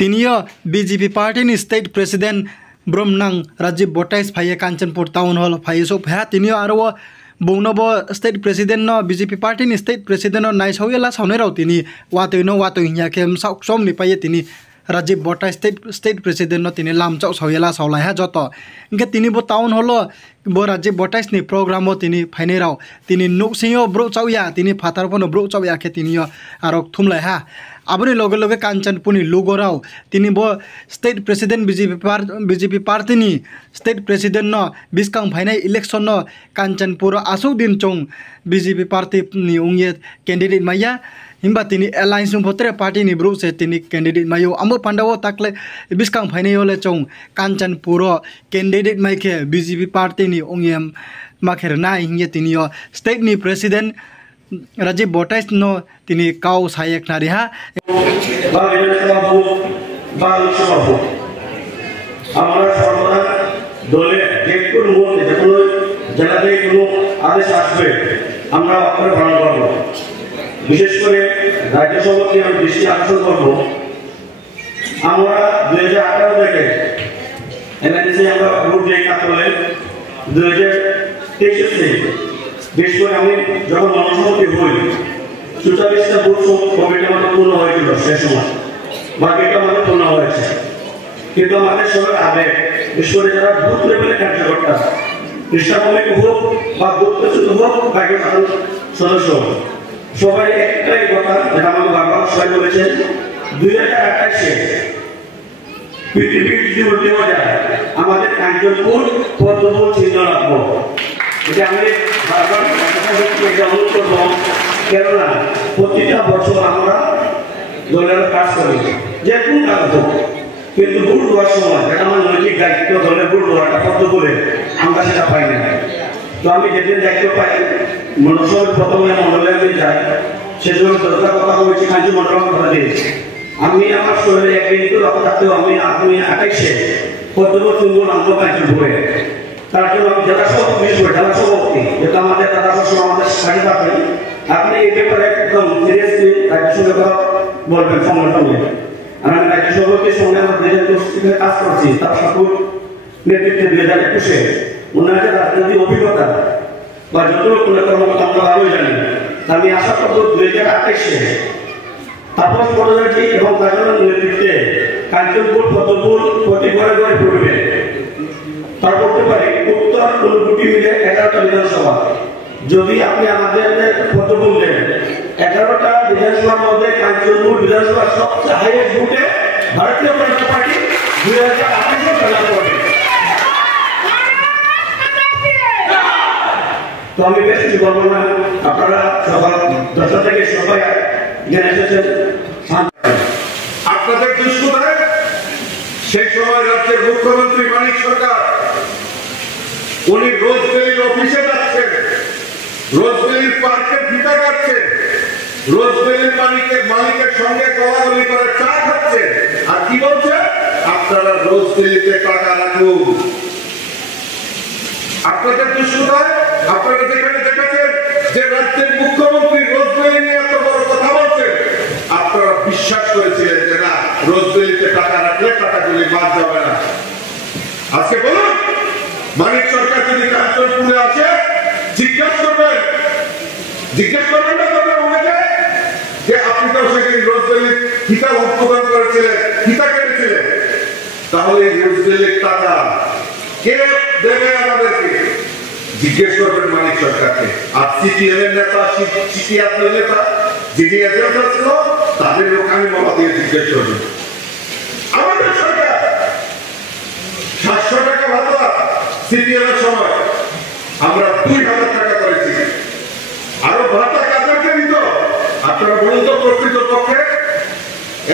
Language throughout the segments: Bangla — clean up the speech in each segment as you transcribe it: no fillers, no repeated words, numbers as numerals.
তিনিও বিজেপি পার্টিনি স্টেট প্রেসিডেন্ট ব্রহ্মনাং রাজীব বটাইস ফাইয়ে কাঞ্চনপুর টাউন হল ফাইয়ে সব হ্যাঁ তিনিও আরও বৌনব স্টেট প্রেসিডেন্ট বিজেপি পার্টিনি স্টেট প্রেসিডেন্ট নাইসাউয়েলা সাউনেরাव তিনি ওয়াতই হিয়াকে সমনি পাইয়ে তিনি রাজীব বটাই স্টেট প্রেসিডেন্ট তিনি লামচাও সাউয়েলা সাউলাই হ্যাঁ যত ইনকে তিনি বো টাউন হলো বো রাজীব বটাইসনি প্রোগ্রামও তিনি ফাইনেরাव তিনি নুকসিও ব্রো চাউয়া তিনি ফাতারফোনো ব্রো চাউয়াকে তিনিও আরো থুমলাই হ্যাঁ আপনি লগে লগে কাঞ্চনপুরনি লুগরাव তিনি বো স্টেট প্রেসিডেন্ট বিজেপি পার্টিনি স্টেট প্রেসিডেন্ট বিসকাं फाइनाय इलेक्शन काঞ্চনপুর आसौ दिन चों बिजेपि पार्टीनि उंगे कैंडिडेट माया हिंबा तिनी एलायंस भोत्रे पार्टीनि ब्रुसे तिनी कैंडिडेट मायो आमो पांडावो ताकले बिसकां फाइनायोले चों काঞ্চনपुर कैंडिडेट माइके बिजेपि पार्टीनि उंगे माखेर ना हिंगे तिनियो स्टेटनि प्रेसिडेंट राजीब बटाइस नो तिनी काउ सायक नारिहा আমরা সর্বদা দলে যে কোনো মুহূর্তে যে কোনো জেলাতে কোনো আদেশ আসবে আমরা অক্ষরে পালন করব। বিশেষ করে রাজ্য সভাপতি আমি দৃষ্টি আকর্ষণ করব, আমরা 2018 থেকে এনআইসি আমরা ভোট দিয়ে কাজ করলে 2023 থেকে বিশেষ করে আমি যখন মহাসভাপতি হই 44টা বুথ কমিটি আমাদের পূর্ণ হয়েছিল সে সময়, বাকিটা আমাদের পূর্ণ হয়েছে। কিন্তু আমাদের সবার আবেগ বিশেষ করে যারা বুথ লেভেলে কার্যকর্তা খ্রিস্টান কমিটি হোক বা বুথ প্রেসিডেন্ট হোক বাকি সদস্য সবাই একটাই কথা যেটা আমাকে বারবার সবাই বলেছেন 2028-এ পৃথিবীর যদি বলতে যায় আমাদের কাঞ্চনপুর পদ্মপুর চিহ্ন রাখবো। এটা আমি বারবার অনুরোধ করবো, কেননা প্রতিটা বছর আমরা দলের কাজ করি যে কোন কাজ হোক, কিন্তু ভোট দেওয়ার সময় যেটা আমার নৈতিক দায়িত্ব দলের ভোট দেওয়াটা কত করে আমরা সেটা পাই না। তো আমি যেদিন দায়িত্ব পাই মনসবের প্রথমে মন্ডলে আমি যাই, সেজন্য দরকার কথা বলেছি কাঞ্চন মন্ডল কথা দিয়েছি। আমি আমার শরীরে একদিন তো রক্ত থাকতেও আমি 28-এ পদ্মপুর চুম্বল আনবো কাঞ্চনপুরে, তার জন্য আমি জেলা সভাপতি জেলা সভাপতি যেটা আমাদের দাদা সব আমাদের সাথে থাকেন, আপনি এই ব্যাপারে একদম সিরিয়াসলি রাজ্য সরকার বলবেন সঙ্গে সঙ্গে। আমি রাজ্য সভাপতির সঙ্গে আমার 2025 কাজ করছি, তার সকল নেতৃত্বে 2021-এ ওনাকে রাজনৈতিক অভিজ্ঞতা বা যতটুকু কর্মকর্তা আমরা আরও জানি। আমি আশা করবো 2028-এ তাপস পদ্ধতি এবং তাদের নেতৃত্বে কাঞ্চনপুর পদ্মপুর প্রতি ঘরে ঘরে পড়বে। তার করতে পারে উত্তর 15টি মিলে 11টা বিধানসভা। যদি আপনি আমাদের পদ্মপুর দেন 11টা বিধানসভার মধ্যে কাঞ্চনপুর বিধানসভা সবচেয়ে হাইয়েস্ট ভোটে ভারতীয় জনতা পার্টি 2028-এ জয়লাভ করবে। তো আমি বেশ কিছু বলবো না, আপনারা সবাই 10 থেকে সবাই এখানে এসেছেন। আপনাদের দুষ্কৃতায় সেই সময় রাজ্যের মুখ্যমন্ত্রী মানিক সরকার উনি রোজবেলির অফিসে যাচ্ছেন, রোজবেলির পার্কে ভিটা কাটছেন, রোজবেলির মালিকের সঙ্গে গলাগলি করে চা খাচ্ছেন, আর কি বলছে আপনারা রোজবেলিতে টাকা রাখুন। আপনাদের দুষ্কৃতায় আপনারা যেখানে দেখেছেন যে রাজ্যের মুখ্যমন্ত্রী রোজবেলি নিয়ে এত বড় কথা বলছেন, আপনারা বিশ্বাস করেছিলেন যে না রোজবেলিতে টাকা রাখলে টাকাগুলি বাদ যাবে না। আজকে বলুন মানিক সরকার যদি কাঞ্চনপুরে আসে জিজ্ঞেস করবেন না তবে ওনাকে যে আপনি তো সেখানে রোজবেলির হিসাব উদ্বোধন করেছিলেন, হিসাব কেটেছিলেন, তাহলে রোজবেলির টাকা কে দেবে আমাদেরকে জিজ্ঞেস করবেন মানিক সরকারকে। আর সিপিএম এর নেতা সিপিআর নেতা যিনি এজেন্ট ছিল তাদের ওখানে বলা দিয়ে জিজ্ঞেস করবেন। আমাদের সরকার 700 টাকা ভাতা সিপিএম এর সময় আমরা 2000 টাকা করেছি। আরো ভাতা কাদেরকে দিত আপনারা বলুন তো? প্রকৃত পক্ষে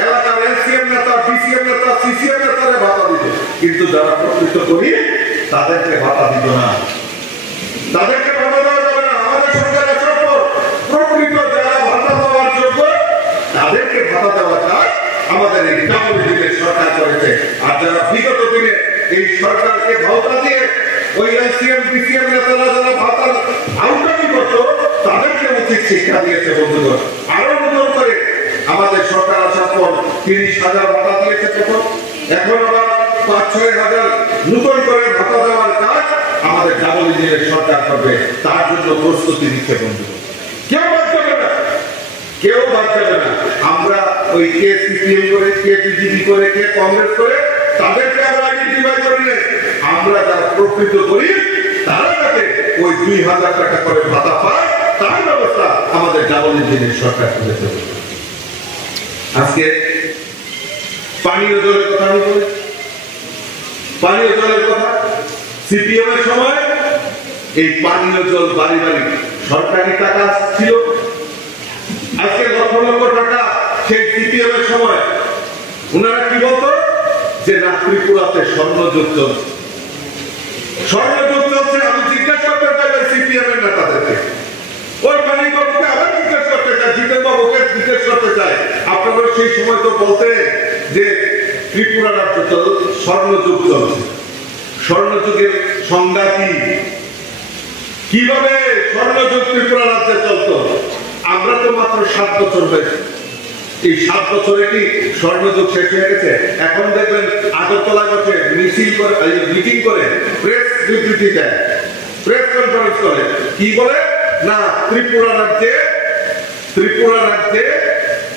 এলাকার এলসিএম নেতা, বিসিএম নেতা, সিসিএম নেতারে ভাতা দিত, কিন্তু যারা প্রকৃত করি তাদেরকে ভাতা দিত না, তাদেরকে ভাতা দেওয়া যাবে না। আমাদের সরকার আসার পর প্রকৃত যারা ভাতা পাওয়ার যোগ্য তাদেরকে ভাতা দেওয়া যায় আমাদের এই দিনের সরকার করেছে। আর যারা বিগত দিনে এই সরকারকে ভাতা দিয়ে ওই এলসিএম বিসিএম নেতারা যারা ভাতার আউটামি করতো তাদেরকে উচিত শিক্ষা দিয়েছে বন্ধুগণ। আরো নতুন করে আমাদের সরকার আসার পর 30,000 ভাতা দিয়েছে। বাড়িয়েছে কত, এখন আবার 5-6 হাজার নতুন করে ভাতা দেওয়ার কাজ আমাদের ডাবল ইঞ্জিনের সরকার করবে, তার জন্য প্রস্তুতি নিচ্ছে বন্ধুগণ। কেউ বাদ যাবে না, কেউ বাদ যাবে না। আমরা ওই কে সিপিএম করে, কে বিজেপি করে, কে কংগ্রেস করে তাদেরকে আমরা আইডেন্টিফাই করি না। আমরা যারা প্রকৃত গরিব তারা যাতে ওই 2000 টাকা করে ভাতা পায় তার ব্যবস্থা আমাদের ডাবল ইঞ্জিনের সরকার করেছে। আজকে পানীয় জলের কথা আমি বলি, পানীয় জলের কথা সিপিএম এর সময় এই পানীয় জল বাড়ি বাড়ি সরকারি টাকা ছিল। আজকে লক্ষ লক্ষ টাকা সেই সিপিএম এর সময় ওনারা কি বলতো যে না ত্রিপুরাতে স্বর্ণযুগ চলছে, স্বর্ণযুগ চলছে। আমি জিজ্ঞাসা করতে চাই সিপিএম এর নেতাদেরকে, ওই মানিকবাবুকে আবার জিজ্ঞেস করতে চাই, জিতেন বাবুকে জিজ্ঞেস করতে চাই, আপনারা সেই সময় তো বলতে যে ত্রিপুরা রাজ্য স্বর্ণযুগ চলছে। স্বর্ণযুগের সংজ্ঞা কি, কিভাবে স্বর্ণযুগ ত্রিপুরা রাজ্যে চলতো? আমরা তো মাত্র 7 বছর হয়েছে, এই 7 বছরে কি স্বর্ণযুগ শেষ হয়ে গেছে? এখন দেখবেন আগরতলা বসে মিছিল করে, মিটিং করে, প্রেস বিবৃতি দেয়, প্রেস কনফারেন্স করে, কি বলে না ত্রিপুরা রাজ্যে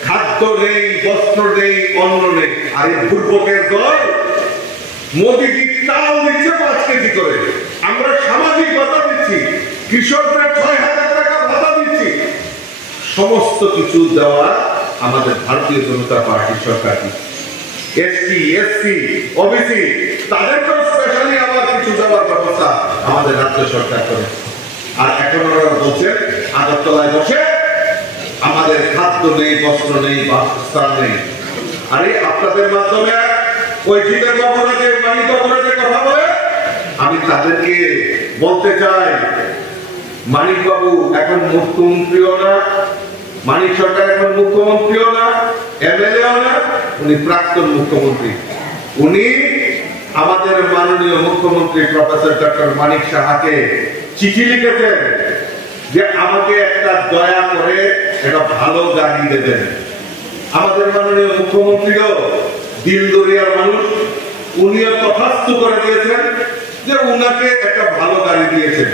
খাদ্য নেই, বস্ত্র নেই, অন্ন নেই। আর এই দুর্ভোগের দল মোদীজি চাল দিচ্ছে 5 কেজি করে, আমরা সামাজিক ভাতা দিচ্ছি, কৃষকদের 6000 টাকা ভাতা দিচ্ছি, সমস্ত কিছু দেওয়া আমাদের ভারতীয় জনতা পার্টির সরকার। এসসি, এসসি, ওবিসি তাদেরকেও স্পেশালি আবার কিছু দেওয়ার ব্যবস্থা আমাদের রাজ্য সরকার করে। আর এখন ওরা বলছেন আগরতলায় বসে আমাদের খাদ্য নেই, বস্ত্র নেই, বাসস্থান নেই। আরে আপনাদের মাধ্যমে ওই জিতেন বাবুরা যে মানিক বাবুরা যে কথা বলে, আমি তাদেরকে বলতে চাই মানিক বাবু এখন মুখ্যমন্ত্রীও না, মানিক সরকার এখন মুখ্যমন্ত্রীও না, এমএলএও না, উনি প্রাক্তন মুখ্যমন্ত্রী। উনি আমাদের মাননীয় মুখ্যমন্ত্রী প্রফেসর ডক্টর মানিক সাহাকে চিঠি লিখেছেন যে আমাকে একটা দয়া করে একটা ভালো গাড়ি দেবেন। আমাদের মাননীয় মুখ্যমন্ত্রীও দিল দরিয়ার মানুষ, উনিও তথাস্তু করে দিয়েছেন যে উনাকে একটা ভালো গাড়ি দিয়েছেন,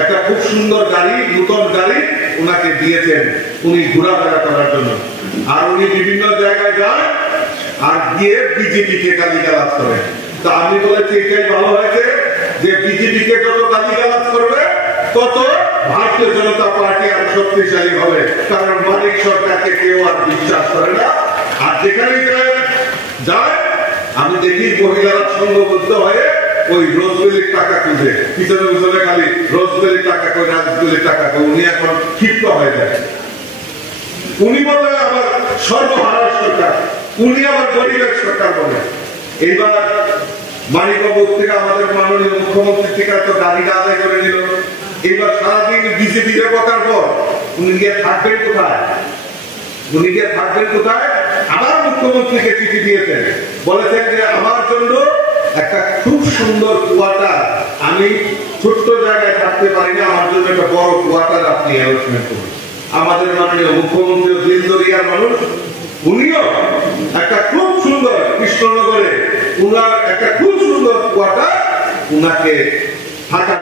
একটা খুব সুন্দর গাড়ি, নতুন গাড়ি উনাকে দিয়েছেন উনি ঘোরাফেরা করার জন্য। আর উনি বিভিন্ন জায়গায় যান আর গিয়ে বিজেপিকে গালিগালাজ করেন। তা আমি বলেছি এটাই ভালো হয়েছে যে বিজেপিকে যত গালিগালাজ করবে তত ভারতীয় জনতা পার্টি আরো শক্তিশালী হবে, কারণ মানিক সরকারকে কেউ আর বিশ্বাস করে না। আর যেখানেই যায় আমি দেখি মহিলারা সংঘবদ্ধ হয়ে ওই রোজবেলির টাকা খুঁজে, পিছনে পিছনে খালি রোজবেলির টাকা কই, রাজবেলির টাকা কই। উনি এখন ক্ষিপ্ত হয়ে যায়, উনি বলে আবার সর্বহারার সরকার, উনি আবার গরিবের সরকার বলে। এইবার মানিকবাবু থেকে আমাদের মাননীয় মুখ্যমন্ত্রী থেকে তো গাড়িটা আদায় করে নিল। এইবার সারাদিন বিজেপি বকার পর উনি গিয়ে থাকবেন কোথায়? উনি গিয়ে থাকবেন কোথায়? আবার মুখ্যমন্ত্রীকে চিঠি দিয়েছেন, বলেছেন যে আমার জন্য একটা খুব সুন্দর কোয়ার্টার, আমি ছোট্ট জায়গায় থাকতে পারি না, আমার জন্য একটা বড় কোয়ার্টার আপনি অ্যালটমেন্ট করুন। আমাদের মাননীয় মুখ্যমন্ত্রী দিল দরিয়ার মানুষ, উনিও একটা খুব সুন্দর কৃষ্ণনগরে উনার একটা খুব সুন্দর কোয়ার্টার উনাকে থাকা